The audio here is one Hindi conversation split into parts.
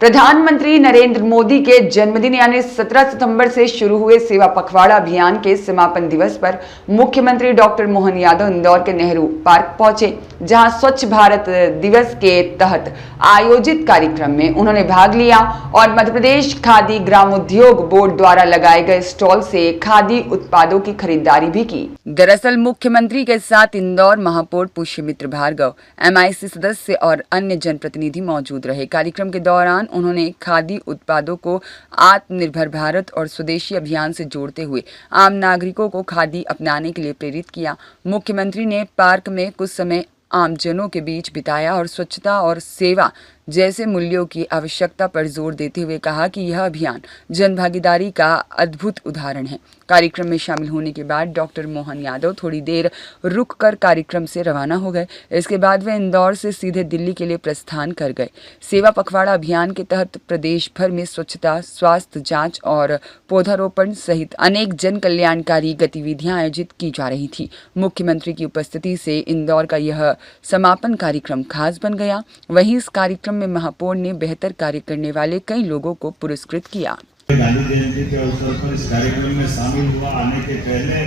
प्रधानमंत्री नरेंद्र मोदी के जन्मदिन यानी 17 सितंबर से शुरू हुए सेवा पखवाड़ा अभियान के समापन दिवस पर मुख्यमंत्री डॉक्टर मोहन यादव इंदौर के नेहरू पार्क पहुंचे, जहां स्वच्छ भारत दिवस के तहत आयोजित कार्यक्रम में उन्होंने भाग लिया और मध्य प्रदेश खादी ग्रामोद्योग बोर्ड द्वारा लगाए गए स्टॉल से खादी उत्पादों की खरीदारी भी की। दरअसल मुख्यमंत्री के साथ इंदौर महापौर पुष्यमित्र भार्गव, MIC सदस्य और अन्य जनप्रतिनिधि मौजूद रहे। कार्यक्रम के दौरान उन्होंने खादी उत्पादों को आत्मनिर्भर भारत और स्वदेशी अभियान से जोड़ते हुए आम नागरिकों को खादी अपनाने के लिए प्रेरित किया। मुख्यमंत्री ने पार्क में कुछ समय आमजनों के बीच बिताया और स्वच्छता और सेवा जैसे मूल्यों की आवश्यकता पर जोर देते हुए कहा कि यह अभियान जनभागीदारी का अद्भुत उदाहरण है। कार्यक्रम में शामिल होने के बाद डॉक्टर मोहन यादव थोड़ी देर रुककर कार्यक्रम से रवाना हो गए। इसके बाद वे इंदौर से सीधे दिल्ली के लिए प्रस्थान कर गए। सेवा पखवाड़ा अभियान के तहत प्रदेश भर में स्वच्छता, स्वास्थ्य जांच और पौधारोपण सहित अनेक जन कल्याणकारी गतिविधियां आयोजित की जा रही थी। मुख्यमंत्री की उपस्थिति से इंदौर का यह समापन कार्यक्रम खास बन गया। वहीं इस कार्यक्रम में महापौर ने बेहतर कार्य करने वाले कई लोगों को पुरस्कृत किया। गांधी जयंती के अवसर पर इस कार्यक्रम में शामिल हुआ। आने के पहले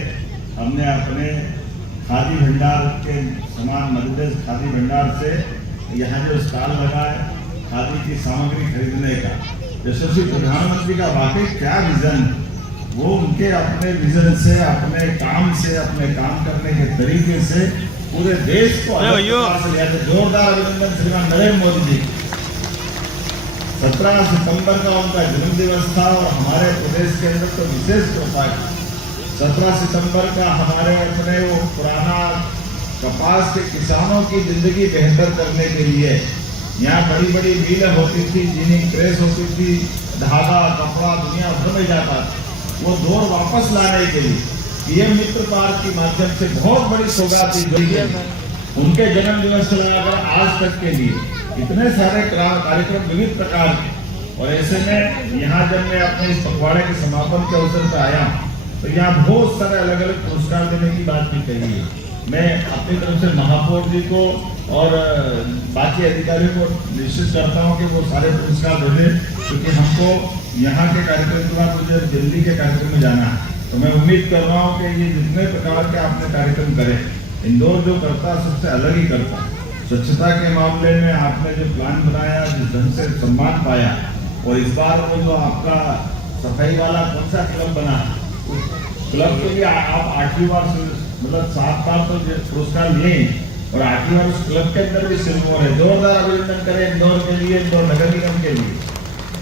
हमने अपने खादी भंडार के समान मध्य प्रदेश खादी भंडार से यहाँ जो स्टॉल लगा है खादी की सामग्री खरीदने का, यशस्वी प्रधानमंत्री का वाकई क्या विजन, वो उनके अपने विजन से, अपने काम से, अपने काम करने के तरीके से पूरे देश को जोरदार अभिनंदन श्रीमान नरेंद्र मोदी जी। 17 सितंबर का उनका जन्म दिवस था और हमारे प्रदेश के अंदर तो विशेष होता है। 17 सितंबर का हमारे अपने वो पुराना कपास के किसानों की जिंदगी बेहतर करने के लिए यहाँ बड़ी बड़ी मिलें होती थी, जिनिंग प्रेस होती थी, धागा कपड़ा दुनिया भर में जाता था, वो दौर वापस लाने के लिए PM मित्र पार्क के माध्यम से बहुत बड़ी सौगात दी है। उनके जन्म दिवस से लगाकर आज तक के लिए इतने सारे कार्यक्रम विविध प्रकार के, और ऐसे में यहाँ जब मैं अपने इस पखवाड़े के समापन के अवसर पर आया तो यहाँ बहुत सारे अलग अलग पुरस्कार देने की बात भी कही है। मैं अपनी तरफ से महापौर जी को और बाकी अधिकारियों को निश्चित करता हूँ कि वो सारे पुरस्कार दे दें, क्योंकि हमको यहाँ के कार्यक्रम के बाद मुझे दिल्ली के कार्यक्रम में जाना है। तो मैं उम्मीद कर रहा हूँ कि ये जितने प्रकार के आपने कार्यक्रम करे, इंदौर जो करता सबसे अलग ही करता। स्वच्छता के मामले में आपने जो प्लान बनाया, जिस ढंग से सम्मान पाया, और इस बार वो जो आपका सफाई वाला कौन सा क्लब बना, क्लब के लिए आप 8वीं बार, मतलब 7 बार तो पुरस्कार लिए और 8वीं बार उस क्लब के अंदर भी सिल्वर है। जोरदार अभिनंदन करें इंदौर के लिए, इंदौर नगर निगम के लिए।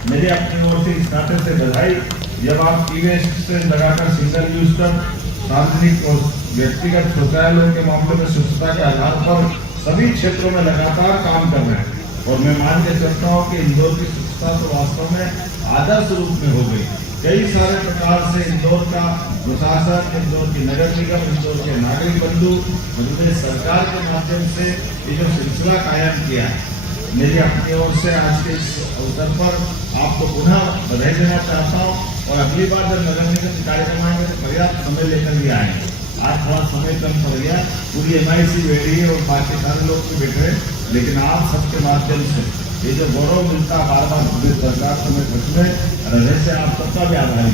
मेरी अपनी ओर से इस नाते से बधाई। जब आप ई-वेस्ट से लगाकर सिंगल यूज कर सार्वजनिक और व्यक्तिगत शौचालयों के मामले में स्वच्छता के आधार पर सभी क्षेत्रों में लगातार काम कर रहे हैं, और मैं मान के चलता हूँ कि इंदौर की स्वच्छता तो वास्तव में आदर्श रूप में हो गई। कई सारे प्रकार से इंदौर का प्रशासन, इंदौर की नगर निगम, इंदौर के नागरिक बंधु, मध्य प्रदेश सरकार के माध्यम से ये जो सिलसिला कायम किया है, मेरी अपनी ओर से आज के इस अवसर पर आपको पुनः बधाई देना चाहता हूँ। और अगली बार जब नगर निगम कार्यक्रम आएंगे तो पर्याप्त समय लेकर भी आएंगे। आज थोड़ा समय कम पड़ गया, पूरी MIC बैठी है और बाकी सारे लोग भी बैठे हैं, लेकिन आप सबके माध्यम से ये जो गौरव मिलता बार बार प्रदेश सरकार समय खर्च में रहने से आप सबका भी आभारी।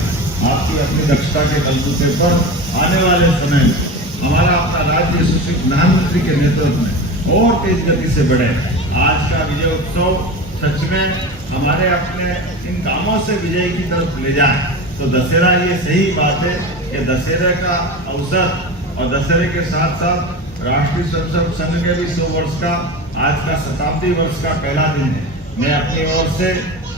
आपकी अपनी दक्षता के बलबूते पर आने वाले समय में हमारा अपना राज्य यशस्वी प्रधानमंत्री के नेतृत्व में और तेज गति से बढ़े। आज का विजय उत्सव सच में हमारे अपने इन कामों से विजय की तरफ ले जाए तो दशहरा ये सही बात है कि दशहरे का अवसर और दशहरे के साथ साथ राष्ट्रीय स्वयंसेवक संघ के भी 100 वर्ष का आज का शताब्दी वर्ष का पहला दिन है। मैं अपनी ओर से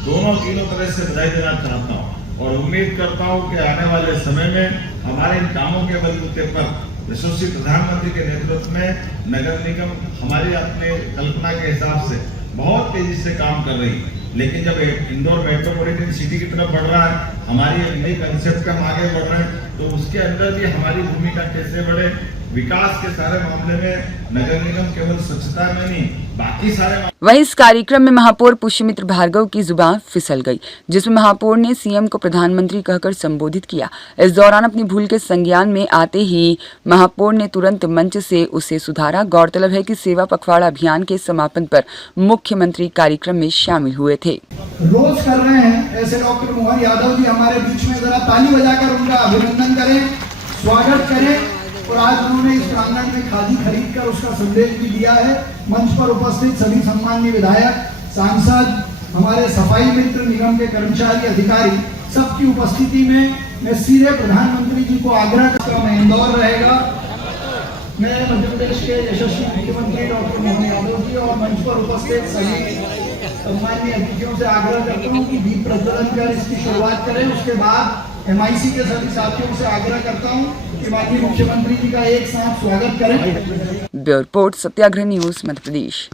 तीनों तरह से बधाई देना चाहता हूँ और उम्मीद करता हूँ कि आने वाले समय में हमारे इन कामों के बलबूते पर यशस्वी प्रधानमंत्री के नेतृत्व में नगर निगम हमारी अपने कल्पना के हिसाब से बहुत तेजी से काम कर रही है। लेकिन जब इंदौर मेट्रोपॉलिटन सिटी की तरफ बढ़ रहा है, हमारी एक नई कंसेप्ट का हम आगे बढ़ रहे हैं, तो उसके अंदर भी हमारी भूमिका कैसे बढ़े विकास के सारे मामले में नगर निगम केवल स्वच्छता में नहीं, बाकी सारे वहीं इस कार्यक्रम में महापौर पुष्यमित्र भार्गव की जुबान फिसल गई, जिसमें महापौर ने सीएम को प्रधानमंत्री कहकर संबोधित किया। इस दौरान अपनी भूल के संज्ञान में आते ही महापौर ने तुरंत मंच से उसे सुधारा। गौरतलब है कि सेवा पखवाड़ा अभियान के समापन पर मुख्यमंत्री कार्यक्रम में शामिल हुए थे। रोज कर रहे हैं ऐसे डॉक्टर मोहन यादव जी हमारे बीच में, जरा ताली बजाकर उनका अभिनंदन करें, स्वागत करें। और आज उन्होंने इस प्रांगण में खादी खरीद कर उसका संदेश भी दिया है। मंच पर उपस्थित सभी सम्माननीय विधायक, सांसद, हमारे सफाई मित्र, निगम के कर्मचारी, अधिकारी, सबकी उपस्थिति में मैं सीधे प्रधानमंत्री जी को आग्रह करता हूं, इंदौर रहेगा। मैं मध्य प्रदेश के यशस्वी मुख्यमंत्री डॉक्टर मोहन यादव जी और मंच पर उपस्थित सभी सम्माननीय अतिथियों से आग्रह करता हूँ कि दीप प्रज्वलन कर इसकी शुरुआत करें। उसके बाद MIC के सभी साथियों से आग्रह करता हूँ कि माननीय मुख्यमंत्री जी का एक साथ स्वागत करें। ब्यूरो रिपोर्ट, सत्याग्रह न्यूज, मध्य प्रदेश।